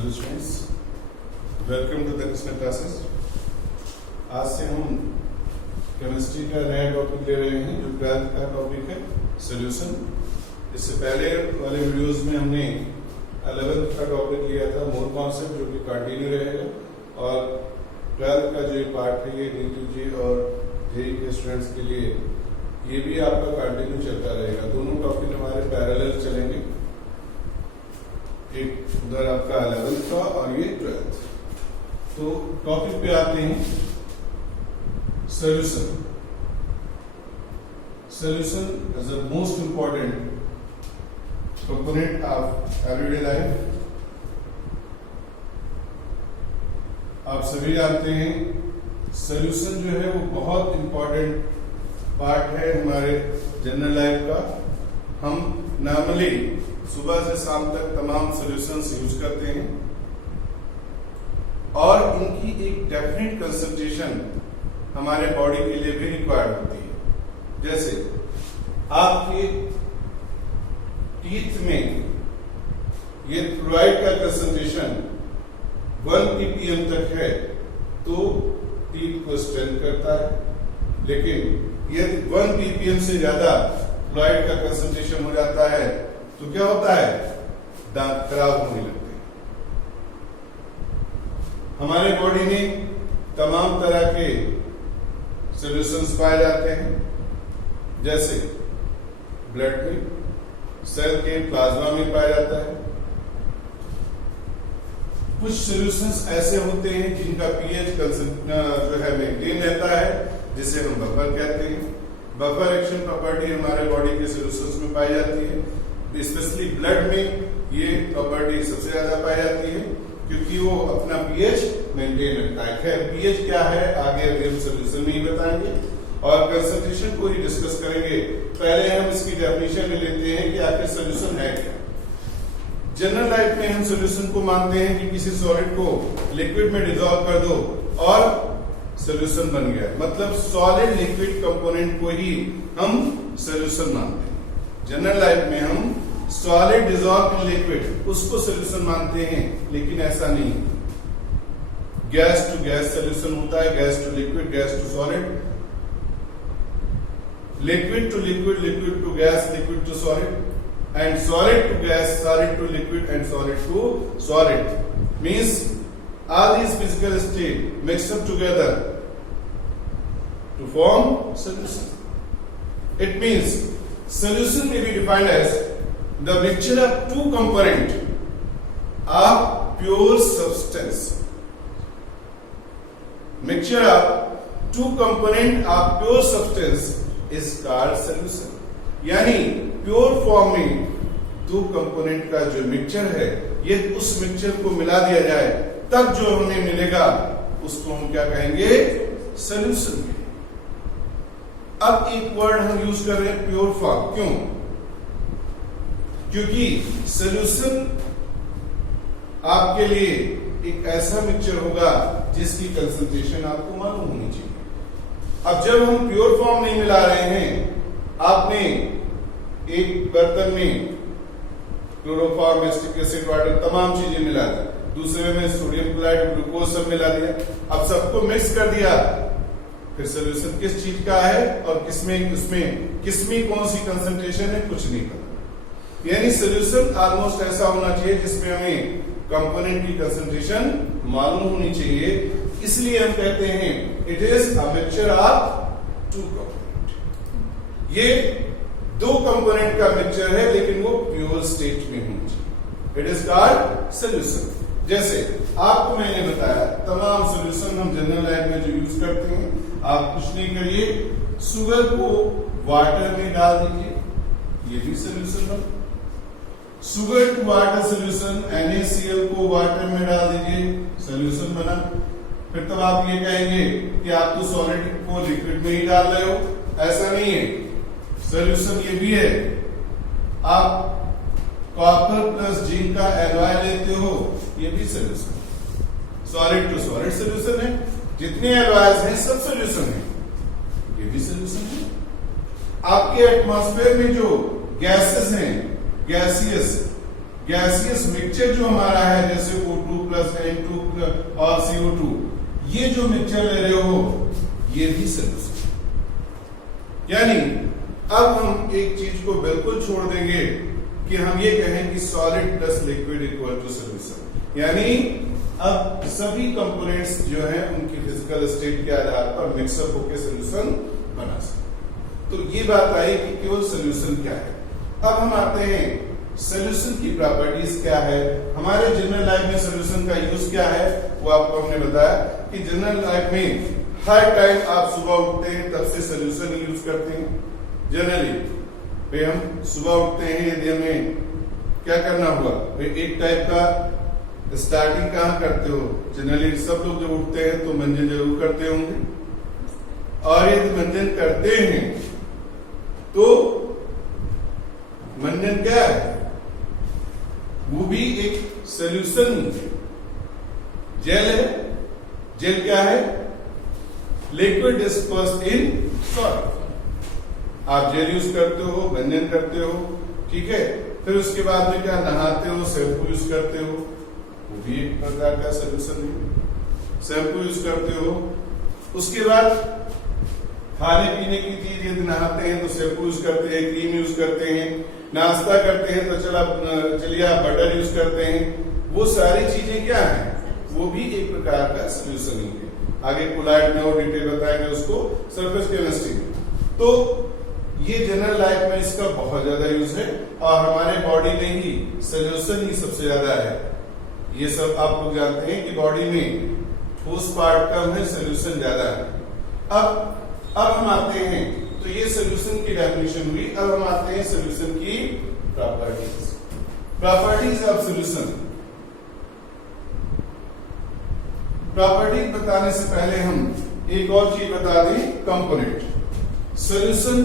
Hello students, welcome to the Krishna classes. आज से हम केमिस्ट्री का नया टॉपिक ले रहे हैं जो 12th का टॉपिक है सॉल्यूशन। इससे पहले वाले वीडियोस में हमने 11th का टॉपिक लिया था मोर कॉन्सेप्ट, जो कि कंटिन्यू रहेगा। और 12th का जो पार्ट है ये नीट और जेईई के स्टूडेंट्स के लिए ये भी आपका कंटिन्यू चलता रहेगा। दोनों टॉपिक हमारे पैरेलल चलेंगे, एक उधर आपका 11th का और ये 12th। तो टॉपिक पे आते हैं solution. Solution is the most important component of everyday life. आप सभी जानते हैं सॉल्यूशन जो है वो बहुत इंपॉर्टेंट पार्ट है हमारे जनरल लाइफ का। हम नॉर्मली सुबह से शाम तक तमाम सॉल्यूशंस यूज करते हैं और इनकी एक डेफिनेट कंसंट्रेशन हमारे बॉडी के लिए भी रिक्वायर्ड होती है। जैसे आपके टीथ में ये फ्लोराइड का कंसंट्रेशन 1 ppm तक है तो टीथ को स्ट्रेंथ करता है, लेकिन यदि 1 ppm से ज्यादा फ्लोराइड का कंसंट्रेशन हो जाता है तो क्या होता है, दांत खराब होने लगते हैं। हमारे बॉडी में तमाम तरह के सॉल्यूशंस पाए जाते हैं, जैसे ब्लड में, सेल के प्लाज्मा में पाया जाता है। कुछ सॉल्यूशंस ऐसे होते हैं जिनका पीएच जो है मेंटेन रहता है, जिसे हम बफर कहते हैं। बफर एक्शन प्रॉपर्टी हमारे बॉडी के सॉल्यूशंस में पाई जाती है। स्पेशली ब्लड में ये प्रॉपर्टी सबसे ज्यादा पाई जाती है क्योंकि वो अपना पीएच मेंटेन रखता है। खैर पीएच क्या है आगे हम सॉल्यूशन में ही बताएंगे और कंसंट्रेशन को ही डिस्कस करेंगे। पहले हम इसकी डेफिनेशन ले लेते हैं कि आखिर सॉल्यूशन है क्या। जनरल लाइफ में हम सॉल्यूशन को मानते हैं कि किसी सॉलिड को लिक्विड में डिसॉल्व कर दो और सॉल्यूशन बन गया, मतलब सॉलिड लिक्विड कंपोनेंट को ही हम सॉल्यूशन मानते हैं। जनरल लाइफ में हम सॉलिड डिसॉल्व इन लिक्विड उसको सॉल्यूशन मानते हैं, लेकिन ऐसा नहीं। गैस टू गैस सॉल्यूशन होता है, gas to liquid, gas to solid, liquid to liquid, liquid to gas, liquid to solid, and solid to gas, solid to liquid, and solid to solid. Means all these physical state mixed up together to form solution. It means solution may be defined as the mixture of two components of pure substance. Mixture of two components of pure substance is called solution. यानी pure form में दो component का जो mixture है, ये उस mixture को मिला दिया जाए तब जो हमें मिलेगा उसको हम क्या कहेंगे, सॉल्यूशन। अब एक वर्ड हम यूज कर रहे हैं प्योर फॉर्म, क्यों? क्योंकि सॉल्यूशन आपके लिए एक ऐसा मिक्सचर होगा जिसकी कंसंट्रेशन आपको मालूम होनी चाहिए। अब जब हम प्योर फॉर्म नहीं मिला रहे हैं, आपने एक बर्तन में क्लोरोफॉर्म, एसिटिक एसिड, वाटर तमाम चीजें मिला दी, दूसरे में सोडियम क्लोराइड, ग्लूकोज सब मिला दिया, अब सबको मिक्स कर दिया, फिर सॉल्यूशन किस चीज का है और किसमें कौन सी कंसंट्रेशन है, कुछ नहीं पता। यानी सॉल्यूशन ऑलमोस्ट ऐसा होना चाहिए जिसमें हमें कंपोनेंट की कंसंट्रेशन मालूम होनी चाहिए। इसलिए हम कहते हैं it is a mixture of two component. ये दो कंपोनेंट का मिक्सचर है लेकिन वो प्योर स्टेट में होनी चाहिए। It is called solution. जैसे आपको मैंने बताया तमाम सॉल्यूशन हम जनरल लाइफ में जो यूज करते हैं, आप कुछ नहीं करिए, शुगर को वाटर में डाल दीजिए, ये भी सॉल्यूशन बना। Sugar to water solution, NaCl को वाटर में डाल दीजिए, सॉल्यूशन बना। फिर तब आप ये कहेंगे कि आप तो सॉलिड को लिक्विड में ही डाल रहे हो, ऐसा नहीं है। सॉल्यूशन ये भी है, आप कॉपर प्लस जिंक का एलॉय लेते हो, ये भी solution. Solid to solid solution है, जितने एलॉयज हैं सब सॉल्यूशन है, ये भी सॉल्यूशन है। आपके एटमॉस्फेयर में जो गैसेस हैं, गैसियस गैसियस मिक्सचर जो हमारा है, जैसे O2 प्लस N2 और CO2, ये जो मिक्सचर ले रहे हो ये भी सोल्यूशन। यानी अब हम एक चीज को बिल्कुल छोड़ देंगे कि हम ये कहें कि solid plus liquid equal to solution. यानी अब सभी कंपोनेंट्स जो हैं उनकी फिजिकल स्टेट के आधार पर मिक्सअप होकर सोल्यूशन बना सकते। तो ये बात आई कि केवल सोल्यूशन क्या है। अब हम आते हैं सोल्यूशन की प्रॉपर्टीज क्या है। हमारे जनरल लाइफ में सोल्यूशन का यूज क्या है वो आपको हमने बताया कि जनरल लाइफ में हर टाइम आप सुबह उठते हैं तब से सोल्यूशन यूज करते हैं। जनरली भाई हम सुबह उठते हैं, यदि हमें क्या करना हुआ भाई एक टाइप का स्टार्टिंग कहाँ करते हो, जनरली सब लोग जब उठते हैं तो मंजन जरूर करते होंगे, और यदि मंजन करते हैं तो मंजन क्या है, वो भी एक सोल्यूशन है। जेल है, जेल क्या है, लिक्विड डिस्पर्स्ड इन सॉल्ट। आप जेल यूज करते हो, मंजन करते हो, ठीक है। फिर उसके बाद में क्या नहाते हो, शैम्पू यूज करते हो, वो भी एक प्रकार का सोल्यूशन है। शैम्पू यूज करते हो, उसके बाद खाने पीने की चीज यदि नहाते हैं तो शैम्पू यूज करते हैं, क्रीम यूज करते हैं, नाश्ता करते हैं तो चलिए आप बटर यूज करते हैं। वो सारी चीजें क्या है, वो भी एक प्रकार का सोल्यूशन ही है। आगे कोलाइड में और डिटेल बताएंगे उसको सरफेस केमिस्ट्री में। तो ये जनरल लाइफ में इसका बहुत ज्यादा यूज है और हमारे बॉडी में ही सोल्यूशन ही सबसे ज्यादा है। ये सब आप लोग जानते हैं कि बॉडी में ठोस पार्ट कम है, सोल्यूशन ज्यादा है। अब हम आते हैं, तो ये सोल्यूशन की डेफिनेशन हुई। अब हम आते हैं सोल्यूशन की properties. Properties of solution. Property बताने से पहले हम एक और चीज बता दें, component. Solution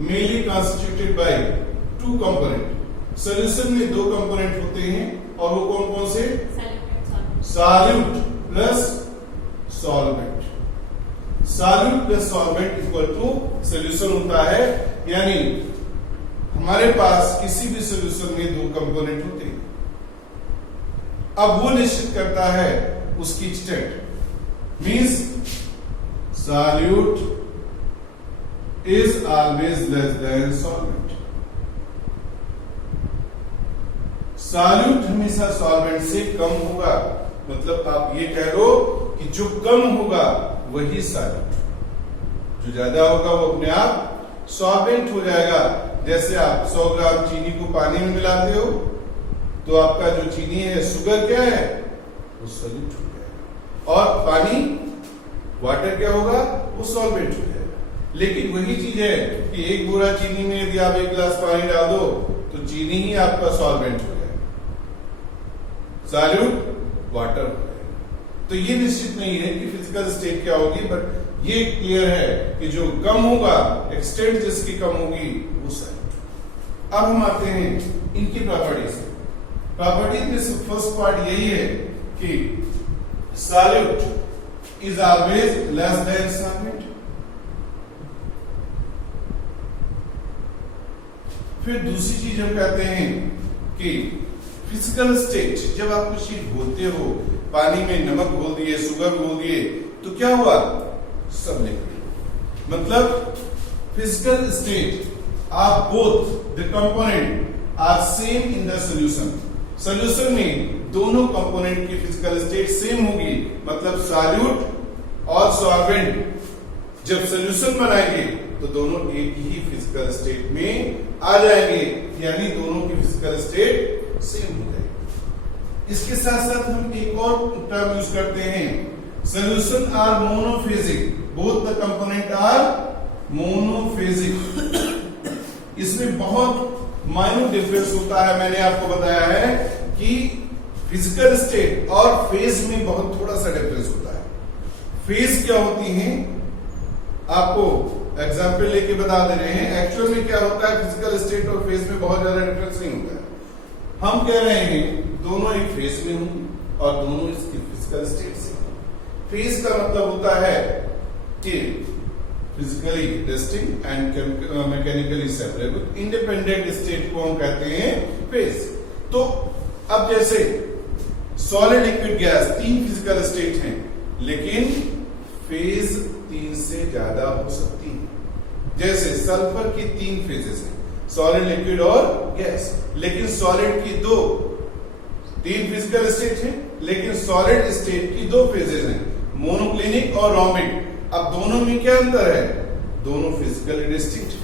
mainly constituted by two component. Solution में दो कंपोनेंट होते हैं और वो कौन कौन से, solute plus solvent. Solute plus solvent equal to solution होता है। यानी हमारे पास किसी भी सोल्यूशन में दो कंपोनेंट होते हैं। अब वो निश्चित करता है उसकी extent. Means solute is always less than solvent. Solute हमेशा सॉल्वेंट से कम होगा। मतलब आप ये कह लो कि जो कम होगा वही सॉल्यूट, जो ज्यादा होगा वो अपने आप सॉल्वेंट हो जाएगा। जैसे आप 100 ग्राम चीनी को पानी में मिलाते हो तो आपका जो चीनी है, शुगर क्या है, वो सॉल्यूट हो जाएगा, और पानी वाटर क्या होगा, वो सॉल्वेंट हो जाएगा। लेकिन वही चीज है कि एक बोरा चीनी में यदि आप 1 गिलास पानी डाल दो तो चीनी ही आपका सॉल्वेंट हो जाएगा, सॉल्यूट वाटर हो जाएगा। तो ये निश्चित नहीं है कि फिजिकल स्टेट क्या होगी, बट ये क्लियर है कि जो कम होगा, एक्सटेंट जिसकी कम होगी, वो सॉल्यूट। अब हम आते हैं इनकी प्रॉपर्टीज। प्रॉपर्टीज में फर्स्ट पार्ट यही है कि solute is always less than solvent. फिर दूसरी चीज हम कहते हैं कि फिजिकल स्टेट, जब आप कुछ चीज घोलते हो, पानी में नमक घोल दिए, शुगर घोल दिए, तो क्या हुआ, सब लिक्विड। मतलब physical state of both the component are same in the solution. Solution में दोनों कंपोनेंट की फिजिकल स्टेट सेम होगी। मतलब सॉल्यूट और सॉल्वेंट जब सॉल्यूशन बनाएंगे तो दोनों एक ही फिजिकल स्टेट में आ जाएंगे, यानी दोनों की फिजिकल स्टेट सेम हो जाएगी। इसके साथ साथ हम एक और टर्म यूज करते हैं, solution are monophasic, both the component are monophasic. इसमें बहुत माइन्यूट डिफरेंस होता है। मैंने आपको बताया है कि फिजिकल स्टेट और फेज में बहुत थोड़ा सा डिफरेंस होता है। फेज क्या होती है, आपको एग्जाम्पल लेके बता दे रहे हैं। एक्चुअल में क्या होता है, फिजिकल स्टेट और फेज में बहुत ज्यादा डिफरेंस नहीं होता है। हम कह रहे हैं दोनों एक फेज में हों और दोनों इसकी फिजिकल स्टेट से हों। फेज का मतलब होता है कि physically distinct and mechanically separable independent state को हम कहते हैं फेज। तो अब जैसे solid liquid gas 3 physical state हैं, लेकिन फेज 3 से ज्यादा हो सकती है। जैसे सल्फर की 3 फेजेस हैं, सॉलिड लिक्विड और गैस, लेकिन सॉलिड की 3 फिजिकल स्टेट हैं, लेकिन सॉलिड स्टेट की 2 फेजेस हैं, मोनोक्लिनिक और रोम्बिक। अब दोनों में क्या अंतर है? दोनों फिजिकली डिस्टिंक्ट है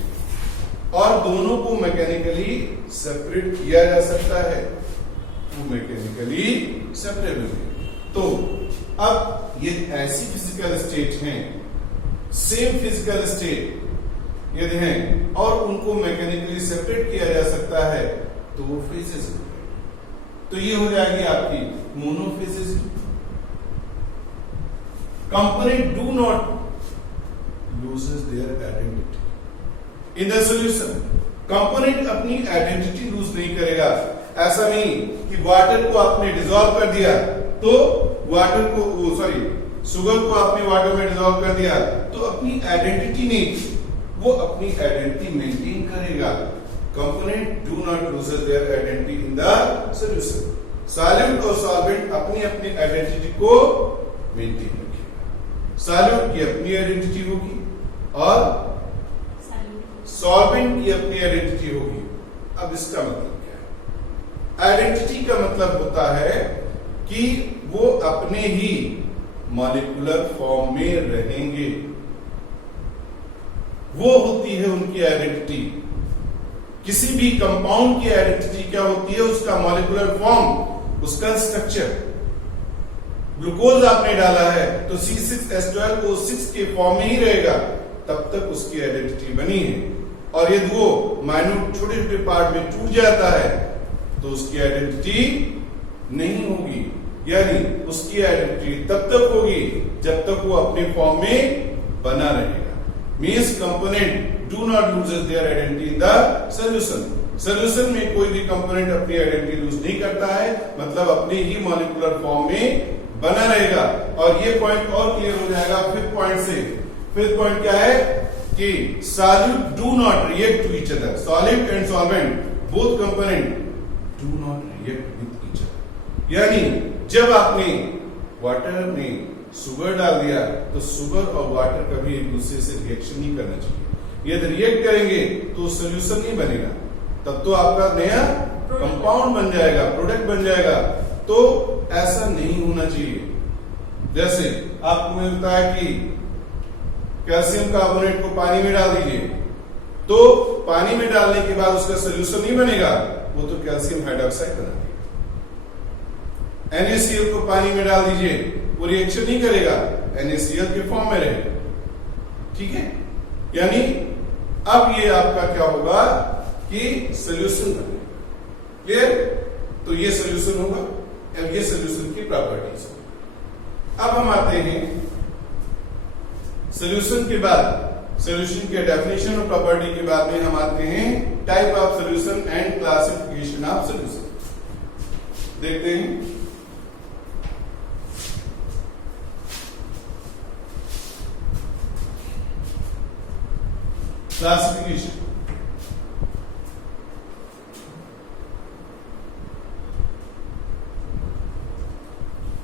और दोनों को मैकेनिकली सेपरेट किया जा सकता है, वो मैकेनिकली सेपरेबल है। तो अब ये ऐसी फिजिकल स्टेट हैं, सेम फिजिकल स्टेट यदि हैं और उनको मैकेनिकली सेपरेट किया जा सकता है तो वो फेजेस हो गए। तो ये हो जाएगी आपकी मोनोफेजेस। Component do not loses their identity in the solution. Component अपनी आइडेंटिटी लूज नहीं करेगा। ऐसा नहीं कि वाटर को आपने डिसॉल्व कर दिया तो शुगर को आपने वाटर में डिसॉल्व कर दिया तो अपनी आइडेंटिटी नहीं, वो अपनी आइडेंटिटी मेंटेन करेगा। Component do not lose their identity in the solution. Solute और सॉल्वेंट अपनी अपनी आइडेंटिटी को मेंटेन करेगा। सॉल्यूट की अपनी आइडेंटिटी होगी और सॉल्वेंट की अपनी आइडेंटिटी होगी। अब इसका मतलब क्या है? आइडेंटिटी का मतलब होता है कि वो अपने ही मॉलिक्यूलर फॉर्म में रहेंगे, वो होती है उनकी आइडेंटिटी। किसी भी कंपाउंड की आइडेंटिटी क्या होती है? उसका मॉलिक्यूलर फॉर्म, उसका स्ट्रक्चर। ग्लूकोज आपने डाला है तो C6H12 वो 6 के फॉर्म में ही रहेगा, तब तक उसकी आइडेंटिटी बनी है। और यदि वो माइन्यूट छोटे छोटे पार्ट में टूट जाता है तो उसकी आइडेंटिटी नहीं होगी, यानी उसकी आइडेंटिटी तब तक होगी जब तक वो अपने फॉर्म में बना रहेगा। Means component do not lose their identity in the solution. Solution में कोई भी कंपोनेंट अपनी आइडेंटिटी लूज नहीं करता है, मतलब अपने ही मॉलिक्यूलर फॉर्म में बना रहेगा। और ये पॉइंट और क्लियर हो जाएगा फिफ्थ पॉइंट से। फिफ्थ पॉइंट क्या है कि solute do not react to each other. Solid and solvent both component do not react with each other. यानी जब आपने वाटर में शुगर डाल दिया तो शुगर और वाटर कभी एक दूसरे से रिएक्शन नहीं करना चाहिए। यदि रिएक्ट करेंगे तो सॉल्यूशन नहीं बनेगा, तब तो आपका नया कंपाउंड बन जाएगा, प्रोडक्ट बन जाएगा। तो ऐसा नहीं होना चाहिए। जैसे आपको मिलता है कि कैल्शियम कार्बोनेट को पानी में डाल दीजिए, तो पानी में डालने के बाद उसका सॉल्यूशन नहीं बनेगा, वो तो कैल्शियम हाइड्रोक्साइड बना देगा। NaCl को पानी में डाल दीजिए, वो रिएक्शन नहीं करेगा, NaCl के फॉर्म में रहेगा। ठीक है, यानी अब ये आपका क्या होगा कि सॉल्यूशन बनेगा। क्लियर? तो ये सॉल्यूशन होगा, अब ये सॉल्यूशन की प्रॉपर्टीज। अब हम आते हैं सॉल्यूशन के बाद, सॉल्यूशन के डेफिनेशन और प्रॉपर्टी के बाद में हम आते हैं type of solution and classification of solution. देखते हैं classification.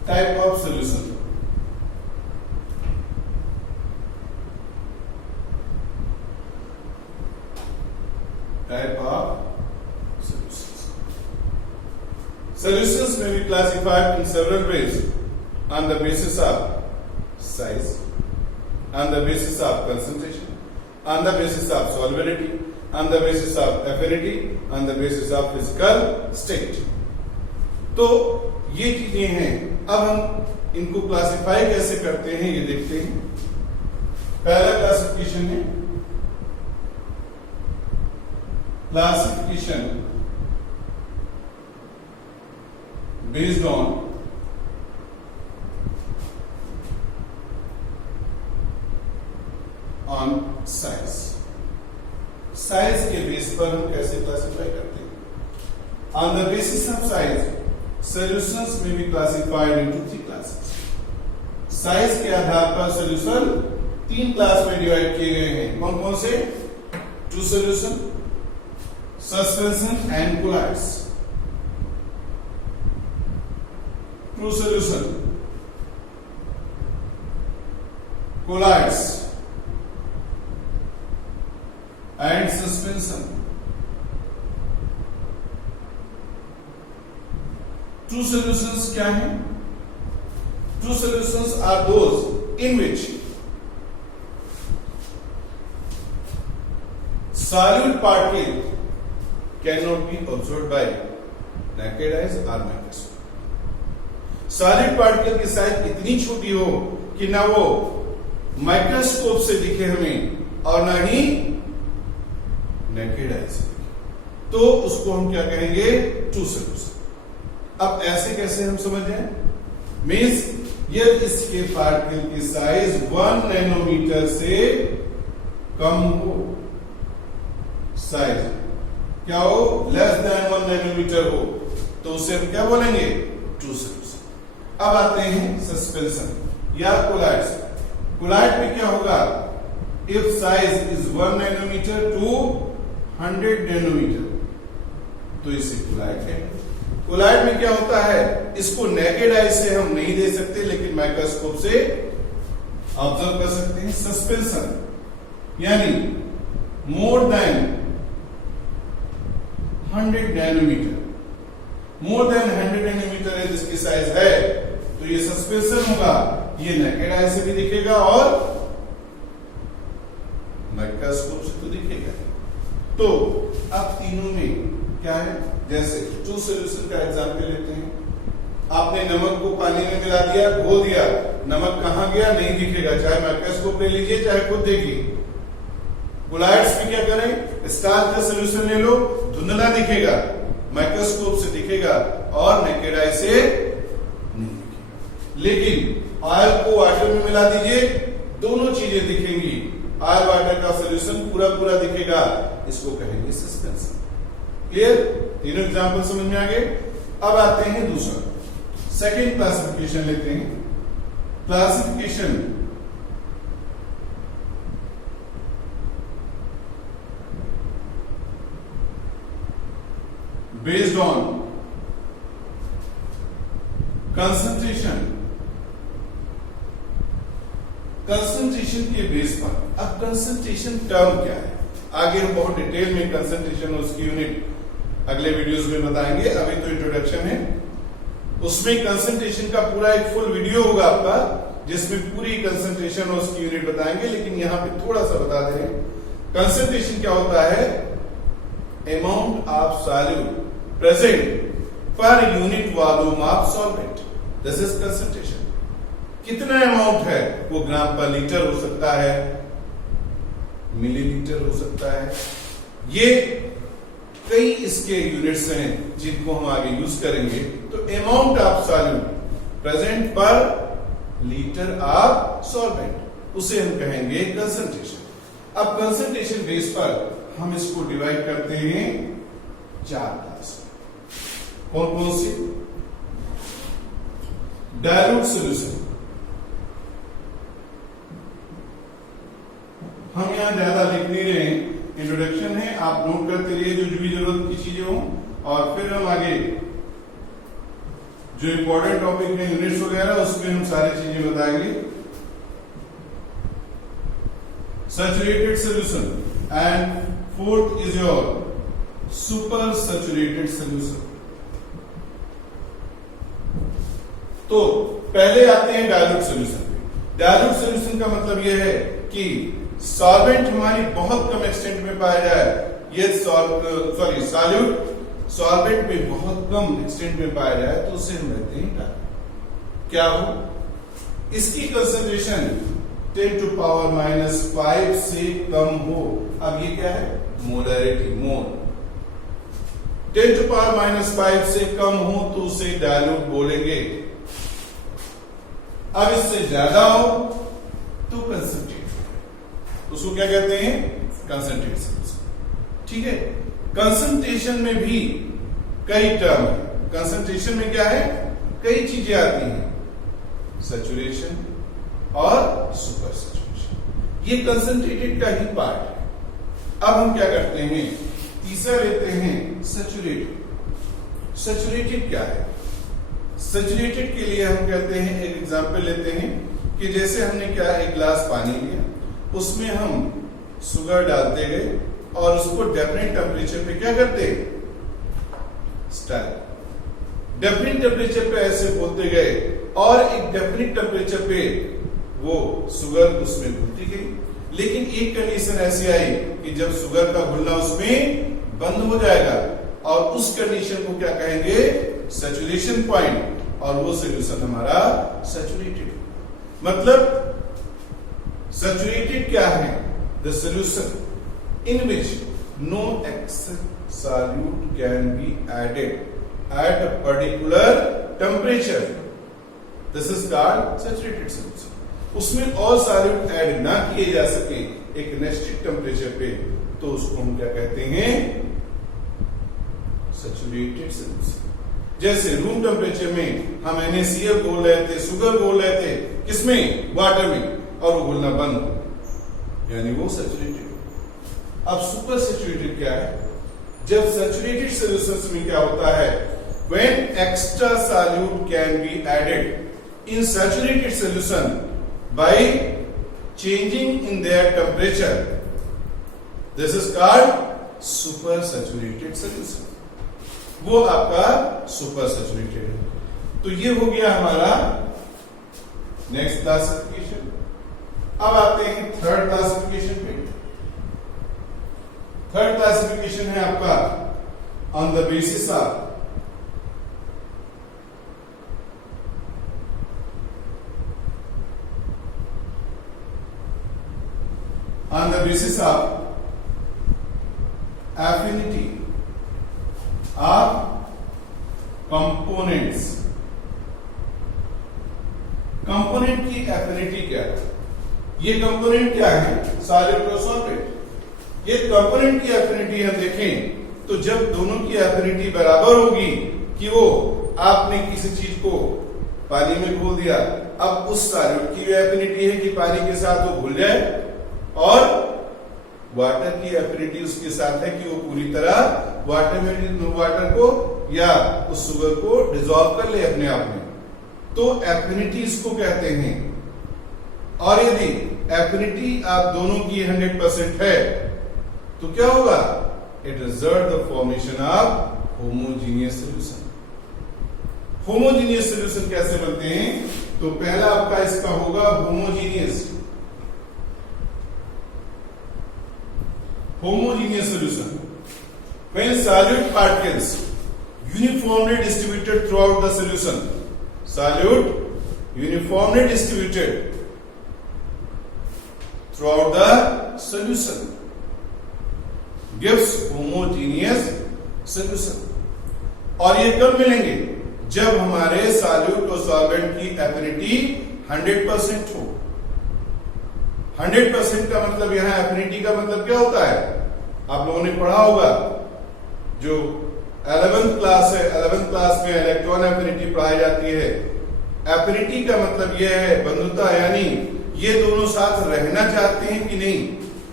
Type of solution. Type of solutions. Solutions may be classified in several ways on the basis of size, on the basis of concentration, on the basis of solubility, on the basis of affinity, on the basis of physical state. तो ये चीजें हैं। अब हम इनको classify कैसे करते हैं ये देखते हैं। पहला क्लासिफिकेशन है classification based on size। Size के बेस पर हम कैसे क्लासिफाई करते हैं? On the basis of size, solutions may be classified into 3 classes। Size के आधार पर सॉल्यूशन तीन क्लास में डिवाइड किए गए हैं। कौन कौन से? True solution, suspension and colloids. True solution, colloids and suspension. True solutions क्या हैं? True solutions are those in which solute particle cannot be observed by naked eyes or microscope। solute particle की size इतनी छोटी हो कि ना वो microscope से दिखे हमें और ना ही naked eyes से दिखे, तो उसको हम क्या कहेंगे? True solution. अब ऐसे कैसे हम समझ जाएं? मीन्स यदि इसके पार्टिकल की साइज 1 नैनोमीटर से कम हो, साइज क्या हो? लेस देन 1 नैनोमीटर हो, तो उसे हम क्या बोलेंगे? True solution. अब आते हैं सस्पेंशन या कोलाइड्स। कोलाइड में क्या होगा? If size is 1 nanometre to 100 nanometre, तो इसे कोलाइड कहेंगे। कोलाइड में क्या होता है? इसको नेकेड आई से हम नहीं दे सकते, लेकिन माइक्रोस्कोप से ऑब्जर्व कर सकते हैं। सस्पेंशन यानी more than 100 nanometre, more than 100 nanometre है जिसकी साइज है, तो ये सस्पेंशन होगा। ये नेकेड आई से भी दिखेगा और माइक्रोस्कोप से तो दिखेगा। तो अब तीनों में क्या है? जैसे ट्रू सॉल्यूशन का एग्जांपल लेते हैं। आपने नमक को पानी में मिला दिया, घोल दिया, नमक कहां गया? नहीं दिखेगा, चाहे माइक्रोस्कोप ले लीजिए चाहे खुद देखिए। कोलाइड्स में क्या करें? स्टार्च का सॉल्यूशन ले लो, धुंधला दिखेगा, माइक्रोस्कोप से दिखेगा और नेकेड आई से नहीं दिखेगा। लेकिन ऑयल को वाटर में मिला दीजिए, दोनों चीजें दिखेंगी। ऑयल वाटर का सॉल्यूशन पूरा पूरा दिखेगा, इसको कहेंगे सस्पेंशन। क्लियर? तीनों एग्जांपल समझ में आ गए। अब आते हैं दूसरा, सेकंड क्लासिफिकेशन लेते हैं। Classification based on concentration, concentration के बेस पर। अब कंसंट्रेशन टर्म क्या है? आगे हम बहुत डिटेल में कंसंट्रेशन और उसकी यूनिट अगले वीडियोस में बताएंगे, अभी तो इंट्रोडक्शन है। उसमें कंसंट्रेशन का पूरा एक फुल वीडियो होगा आपका, जिसमें पूरी कंसंट्रेशन और उसकी यूनिट बताएंगे, लेकिन यहां पे थोड़ा सा बता दें। कंसंट्रेशन क्या होता है? Amount of solute present per unit volume of solvent, this is concentration. कितना अमाउंट है? वो ग्राम पर लीटर हो सकता है, मिलीलीटर हो सकता है। ये कई इसके यूनिट्स हैं जिनको हम आगे यूज करेंगे। तो अमाउंट ऑफ सॉल्यूट प्रेजेंट पर लीटर ऑफ सॉल्वेंट, उसे हम कहेंगे कंसंट्रेशन। अब कंसंट्रेशन बेस पर हम इसको डिवाइड करते हैं 4 क्लास। कौन कौन सी? डाइल्यूट सॉल्यूशन, हम यहां ज्यादा लिख नहीं रहे हैं, इंट्रोडक्शन है, आप नोट करते रहिए जो भी जरूरत की चीजें हो, और फिर हम आगे जो इंपॉर्टेंट टॉपिक है यूनिट्स वगैरह उसमें हम सारी चीजें बताएंगे। Saturated solution and fourth is your super saturated solution. तो पहले आते हैं डाइल्यूट सॉल्यूशन पे। डाइल्यूट सॉल्यूशन का मतलब यह है कि सॉल्वेंट हमारी बहुत कम एक्सटेंट में पाया जाए, ये सॉल्यूट सॉल्वेंट में बहुत कम एक्सटेंट में पाया जाए, तो उसे हम कहते हैं डाइल्यूट। क्या हो? इसकी कंसंट्रेशन 10⁻⁻5 से कम हो। अब ये क्या है? मोलैरिटी, मोल। 10⁻⁻5 से कम हो तो उसे डाइल्यूट बोलेंगे। अब इससे ज्यादा हो तो कंसंट्रेट, उसको क्या कहते हैं? Concentrate solution. ठीक है। कंसंट्रेशन में भी कई टर्म है। कंसंट्रेशन में क्या है? कई चीजें आती हैं, सैचुरेशन और सुपर सैचुरेशन। ये कंसंट्रेटेड का ही पार्ट है। अब हम क्या करते हैं, तीसरा लेते हैं सैचुरेटेड। सैचुरेटेड क्या है? सैचुरेटेड के लिए हम कहते हैं, एक एग्जांपल लेते हैं कि जैसे हमने क्या, एक गिलास पानी लिया, उसमें हम शुगर डालते गए और उसको डेफिनेट टेम्परेचर पे क्या करते, स्टाइल डेफिनेट टेम्परेचर पे ऐसे बोलते गए और एक डेफिनेट टेम्परेचर पे वो शुगर उसमें घुलती गई। लेकिन एक कंडीशन ऐसी आई कि जब शुगर का घुलना उसमें बंद हो जाएगा और उस कंडीशन को क्या कहेंगे, सैचुरेशन पॉइंट, और वो सॉल्यूशन हमारा सैचुरेटेड। मतलब सैचुरेटेड क्या है, the solution in which no excess solute can be added at a particular temperature, this is called saturated solution. उसमें और सॉल्यूट ऐड ना किए जा सके एक निश्चित टेम्परेचर पे, तो उसको हम क्या कहते हैं, सैचुरेटेड सॉल्यूशन। जैसे रूम टेम्परेचर में हम NaCl बोल रहे थे, शुगर बोल रहे थे, किसमें, वाटर में, और वो घुलना बंद हो, यानी वो सैचुरेटेड। अब सुपर सैचुरेटेड क्या है? जब सैचुरेटेड सॉल्यूशंस में क्या होता है, when extra solute can be added in saturated solution by changing in their temperature, this is called super saturated solution। वो आपका सुपर सैचुरेटेड है। तो ये हो गया हमारा नेक्स्ट क्लासिफिकेशन। अब आते हैं थर्ड क्लासिफिकेशन पे। थर्ड क्लासिफिकेशन है आपका on the basis of affinity of components। Component की एफिनिटी क्या है? ये कंपोनेंट क्या है, सॉलिड और सॉल्वेंट। ये कंपोनेंट की एफिनिटी हम देखें तो जब दोनों की एफिनिटी बराबर होगी कि वो आपने किसी चीज को पानी में घोल दिया, अब उस सॉलिड की एफिनिटी है कि पानी के साथ वो घुल जाए, और वाटर की एफिनिटी उसके साथ है कि वो पूरी तरह वाटर को या उस शुगर को डिसॉल्व कर ले अपने आप में। तो एफिनिटी इसको कहते हैं। और यदि एफिनिटी आप दोनों की 100% है तो क्या होगा, it result the formation of homogeneous solution. Homogeneous solution कैसे बनते हैं? तो पहला आपका इसका होगा homogeneous solution when solute particles uniformly distributed throughout the solution, solute uniformly distributed throughout the solution gives homogeneous solution। और ये कब मिलेंगे, जब हमारे सॉल्यूट और सॉल्वेंट की एफिनिटी 100% हो। 100% का मतलब यहां एफिनिटी का मतलब क्या होता है, आप लोगों ने पढ़ा होगा, जो 11th क्लास है, 11th क्लास में इलेक्ट्रॉन एफिनिटी पढ़ाई जाती है। एफिनिटी का मतलब यह है बंधुता, यानी ये दोनों साथ रहना चाहते हैं कि नहीं,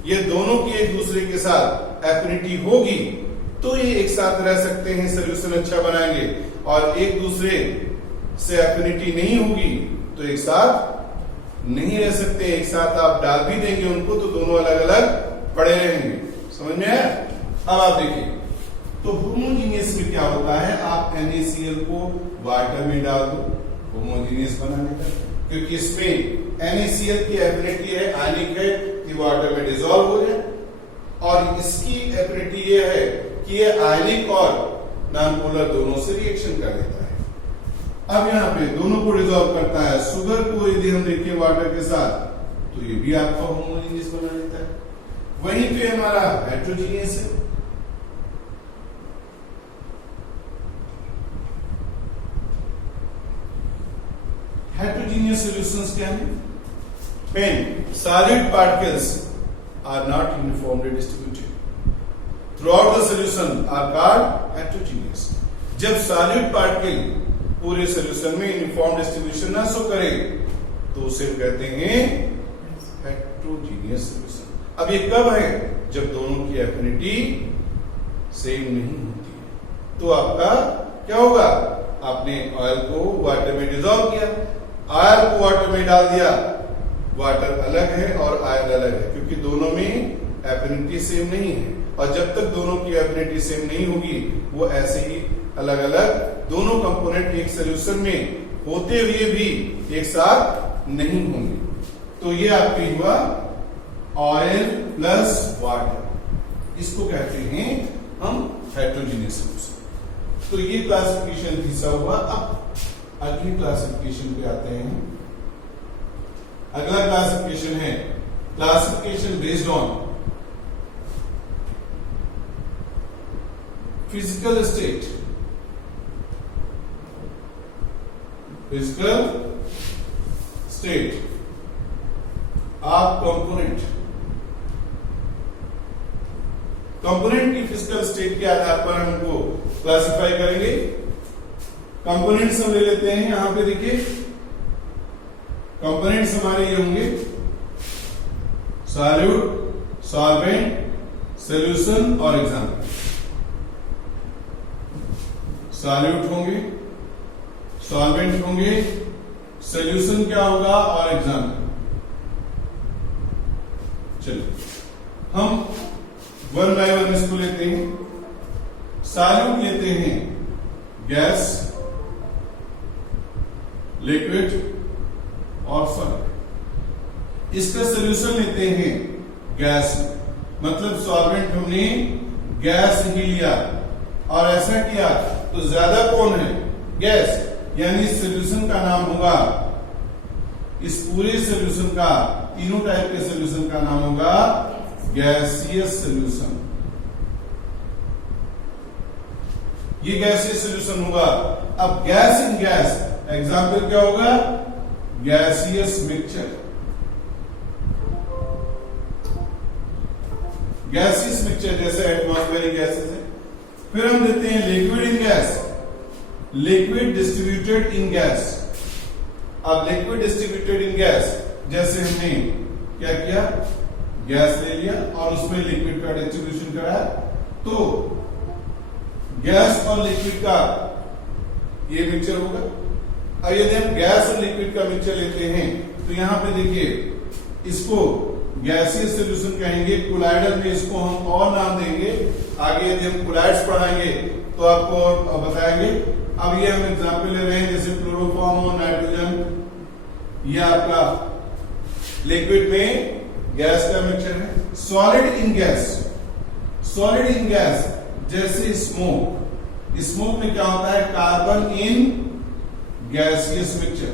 ये दोनों की एक दूसरे के साथ एफिनिटी होगी तो ये एक साथ रह सकते हैं, सोल्यूशन अच्छा बनाएंगे। और एक दूसरे से एफिनिटी नहीं होगी तो एक साथ नहीं रह सकते। एक साथ आप डाल भी देंगे उनको तो दोनों अलग अलग पड़े रहेंगे। समझ में आया? अब आप देखिए, तो होमोजीनियस में क्या होता है, आप NaCl को वाटर में डाल दो होमोजीनियस बनाने का, क्योंकि इसमें NaCl की एफिनिटी है आयनिक है कि वाटर में डिसॉल्व हो जाए, और इसकी एफिनिटी ये है कि ये आयनिक और नॉन पोलर दोनों से रिएक्शन कर देता है। अब यहाँ पे दोनों को डिसॉल्व करता है। शुगर को यदि हम देखें वाटर के साथ तो ये भी आपका होमोजीनियस बना देता है। वहीं पे हमारा हेटेरोजीनियस है। हेटेरोजीनियस सॉल्यूशंस क्या है? When solid particles are not uniformly distributed throughout the solution are called heterogeneous। जब solid particle पूरे सॉल्यूशन में यूनिफॉर्म डिस्ट्रीब्यूशन ना शो करे तो उसे कहते हैं हेट्रोजीनियस सॉल्यूशन। अब ये कब है? जब दोनों की एफिनिटी सेम नहीं होती है। तो आपका क्या होगा? आपने ऑयल को वाटर में डिसॉल्व किया, ऑयल को वाटर में डाल दिया, वाटर अलग है और ऑयल अलग है, क्योंकि दोनों में एफिनिटी सेम नहीं है। और जब तक दोनों की एफिनिटी सेम नहीं होगी, वो ऐसे ही अलग अलग दोनों कंपोनेंट एक सॉल्यूशन में होते हुए भी एक साथ नहीं होंगे। तो ये आपकी हुआ ऑयल प्लस वाटर, इसको कहते हैं हम हेट्रोजीनियस सॉल्यूशन। तो ये क्लासिफिकेशन तीसरा हुआ। अब अगली क्लासिफिकेशन पे आते हैं। अगला क्लासिफिकेशन है classification based on physical state. Physical state of component. Component की फिजिकल स्टेट के आधार पर हम उनको क्लासिफाई करेंगे। कंपोनेंट्स हम ले लेते हैं। यहां पे देखिए कंपोनेंट्स हमारे ये होंगे सॉल्यूट, सॉल्वेंट, सॉल्यूशन और एग्जाम्पल। सॉल्यूट होंगे, सॉल्वेंट होंगे, सॉल्यूशन क्या होगा और एग्जाम्पल। चलिए हम वन बाय वन इसको लेते हैं। सॉल्यूट लेते हैं गैस, लिक्विड और सॉलिड। इसका सॉल्यूशन लेते हैं गैस, मतलब सॉल्वेंट हमने गैस ही लिया और ऐसा किया तो ज्यादा कौन है? गैस, यानी सॉल्यूशन का नाम होगा, इस पूरे सॉल्यूशन का, तीनों टाइप के सॉल्यूशन का नाम होगा गैसियस सॉल्यूशन। ये गैसियस सॉल्यूशन होगा। अब गैस इन गैस, एग्जाम्पल क्या होगा? Gaseous mixture. गैसियस मिक्सचर जैसे एटमॉस्फेरिक गैसेस है। फिर हम देते हैं liquid in gas, liquid distributed in gas. अब लिक्विड डिस्ट्रीब्यूटेड इन गैस, जैसे हमने क्या किया? गैस ले लिया और उसमें लिक्विड का डिस्ट्रीब्यूशन कराया, तो गैस और लिक्विड का ये मिक्सचर होगा। अब यदि हम गैस और लिक्विड का मिक्सचर लेते हैं तो यहां पे देखिए, इसको गैसियस सॉल्यूशन कहेंगे। कोलाइडल में इसको हम और नाम देंगे। आगे यदि हम कोलाइड्स पढ़ाएंगे तो आपको और बताएंगे। अब ये हम एग्जांपल ले रहे हैं, जैसे क्लोरोफॉर्म और नाइट्रोजन, ये आपका लिक्विड में गैस का मिक्सचर है। Solid in gas, solid in gas जैसे स्मोक, स्मोक में क्या होता है? Carbon in gaseous mixture.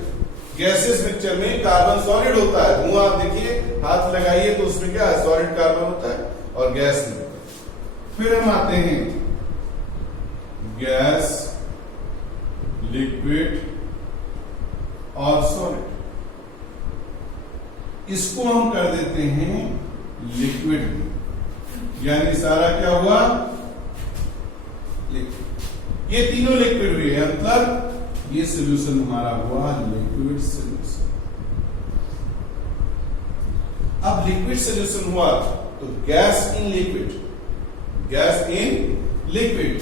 Gaseous mixture में कार्बन सॉलिड होता है। धुआं आप देखिए, हाथ लगाइए तो उसमें क्या है? सॉलिड कार्बन होता है और गैस में। फिर हम आते हैं गैस, लिक्विड और सॉलिड। इसको हम कर देते हैं लिक्विड में, यानी सारा क्या हुआ? लिक्विड। ये तीनों लिक्विड हुए, मतलब ये सॉल्यूशन हमारा हुआ लिक्विड सॉल्यूशन। अब लिक्विड सॉल्यूशन हुआ तो gas in liquid, gas in liquid,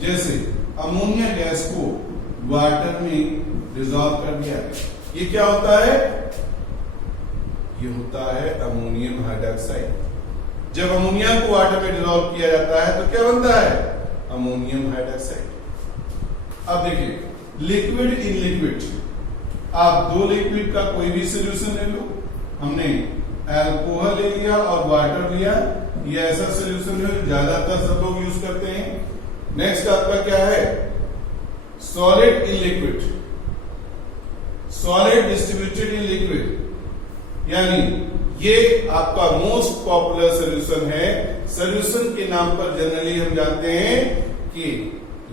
जैसे अमोनिया गैस को वाटर में डिसॉल्व कर दिया, ये क्या होता है? ये होता है अमोनियम हाइड्रोक्साइड। जब अमोनिया को वाटर में डिसॉल्व किया जाता है तो क्या बनता है? Ammonium hydroxide. अब देखिए लिक्विड इन लिक्विड, आप दो लिक्विड का कोई भी सॉल्यूशन ले लो। हमने अल्कोहल ले लिया और वाटर लिया, ये ऐसा सॉल्यूशन है ज्यादातर सब लोग यूज करते हैं। नेक्स्ट आपका क्या है? Solid in liquid, solid distributed in liquid, यानी ये आपका मोस्ट पॉपुलर सॉल्यूशन है। सॉल्यूशन के नाम पर जनरली हम जानते हैं कि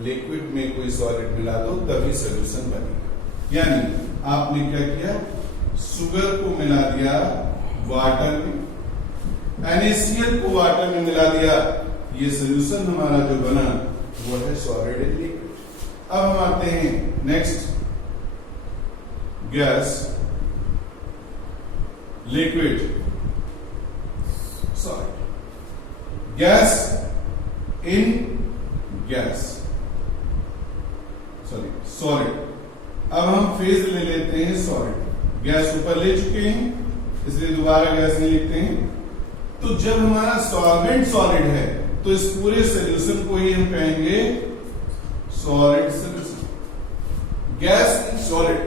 लिक्विड में कोई सॉलिड मिला दो तभी सॉल्यूशन बनेगा। यानी आपने क्या किया? शुगर को मिला दिया वाटर में, NaCl को वाटर में मिला दिया, ये सॉल्यूशन हमारा जो बना वो है सॉलिड इन लिक्विड। अब हम आते हैं next, gas, liquid solid, gas in gas, sorry solid. अब हम फेज ले लेते हैं सॉलिड, गैस ऊपर ले चुके हैं इसलिए दोबारा गैस नहीं लिखते हैं। तो जब हमारा सॉल्वेंट सॉलिड है तो इस पूरे सॉल्यूशन को ही हम कहेंगे solid solution. Gas in solid,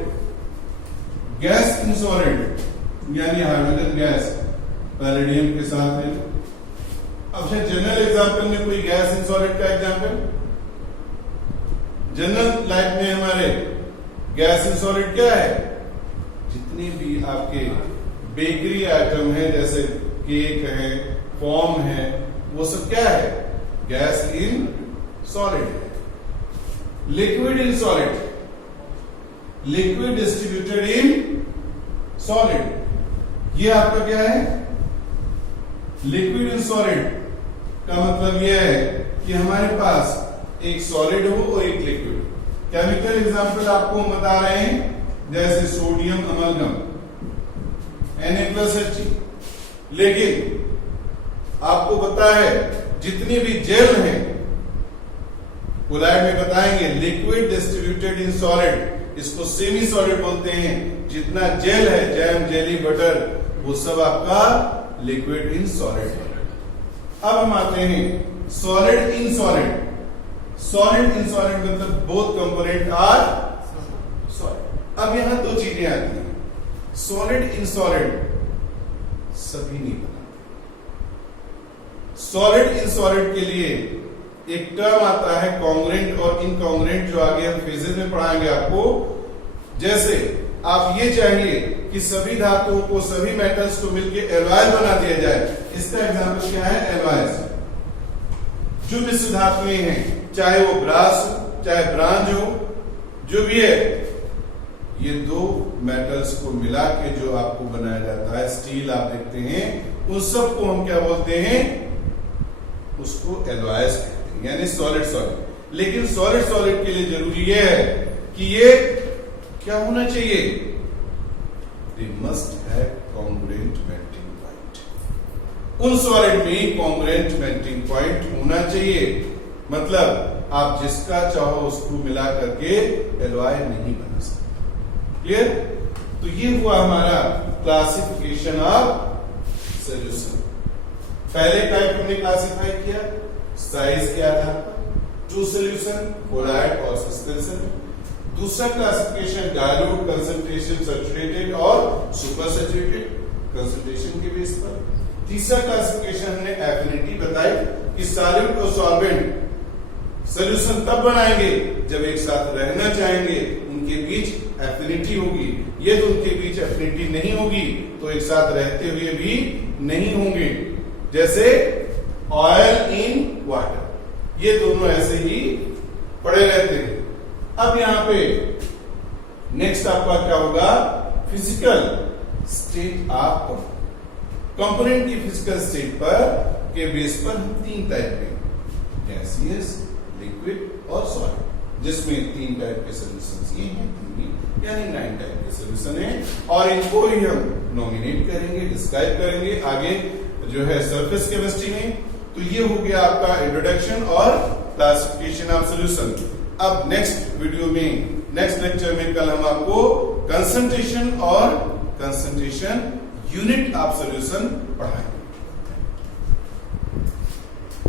gas in solid यानी हाइड्रोजन गैस पैलेडियम के साथ है। अब जनरल एग्जांपल में कोई गैस इन सॉलिड का एग्जांपल, जनरल लाइफ में हमारे गैस इन सॉलिड क्या है? जितने भी आपके बेकरी आइटम है जैसे केक है, फॉर्म है, वो सब क्या है? गैस इन सॉलिड है। Liquid in solid, liquid distributed in solid, ये आपका क्या है? लिक्विड इन सॉलिड का मतलब यह है कि हमारे पास एक सॉलिड हो और एक लिक्विड। केमिकल एग्जांपल आपको हम बता रहे हैं जैसे सोडियम अमलगम Na+H, लेकिन आपको पता है जितनी भी जेल हैं कोलाइड में बताएंगे लिक्विड डिस्ट्रीब्यूटेड इन सॉलिड, इसको सेमी सॉलिड बोलते हैं। जितना जेल है, जैम, जेली, बटर, वो सब आपका लिक्विड इन सॉलिड है। अब हम आते हैं solid in solid. Solid in solid मतलब बोथ कंपोनेंट आर सॉलिड। अब यहां दो चीजें आती हैं, सॉलिड इन सॉलिड सभी नहीं बनाते। सॉलिड इन सॉलिड के लिए एक टर्म आता है कॉन्ग्रेंट और इनकॉन्ग्रेंट, जो आगे हम फेजेस में पढ़ाएंगे आपको। जैसे आप ये चाहिए कि सभी धातुओं को, सभी मेटल्स को मिलकर एलॉय बना दिया जाए, इसका एग्जांपल क्या है? एलॉयज। जो मिश्र धातुएं हैं, चाहे वो ब्रास हो, चाहे ब्रांज हो, जो भी है, ये दो मेटल्स को मिला के जो आपको बनाया जाता है, स्टील आप देखते हैं, उन सब को हम क्या बोलते हैं? उसको एलॉयज कहते हैं, यानी सॉलिड सॉलिड। लेकिन सॉलिड सॉलिड के लिए जरूरी यह है कि ये क्या होना चाहिए? They must have congruent melting point. उन सॉलिड में कॉन्ग्रुएंट मेल्टिंग पॉइंट होना चाहिए, मतलब आप जिसका चाहो उसको मिला करके एलॉय नहीं बना सकते। क्लियर? तो ये हुआ हमारा क्लासिफिकेशन ऑफ सॉल्यूशन। पहले टाइप हमने क्लासिफाई किया साइज के आधार पर, टू सॉल्यूशन, कोलाइड और सस्पेंशन। दूसरा क्लासिफिकेशन डाइल्यूट, कंसंट्रेशन, सैचुरेटेड और सुपर सैचुरेटेड, कंसंट्रेशन के बेस पर। तीसरा क्लासिफिकेशन हमने एफिनिटी बताई कि सॉलिड और सॉल्वेंट सॉल्यूशन तब बनाएंगे जब एक साथ रहना चाहेंगे, उनके बीच एफिनिटी होगी। यदि उनके बीच एफिनिटी नहीं होगी तो एक साथ रहते हुए भी नहीं होंगे, जैसे ऑयल इन वाटर, ये दोनों ऐसे ही पड़े रहते हैं। अब यहां पे नेक्स्ट आपका क्या होगा? फिजिकल स्टेट ऑफ कंपोनेंट की फिजिकल स्टेट पर के बेस पर हम तीन टाइप में, गैसियस, लिक्विड और सॉलिड, जिसमें तीन टाइप के सॉल्यूशंस ये हैं, यानी 9 टाइप के सॉल्यूशन है, और इनको ही हम नॉमिनेट करेंगे, डिस्क्राइब करेंगे आगे जो है सरफेस केमिस्ट्री में। तो ये हो गया आपका इंट्रोडक्शन और क्लासिफिकेशन ऑफ सॉल्यूशन। अब नेक्स्ट वीडियो में, नेक्स्ट लेक्चर में कल हम आपको कंसंट्रेशन और कंसंट्रेशन यूनिट ऑफ सॉल्यूशन पढ़ाएंगे।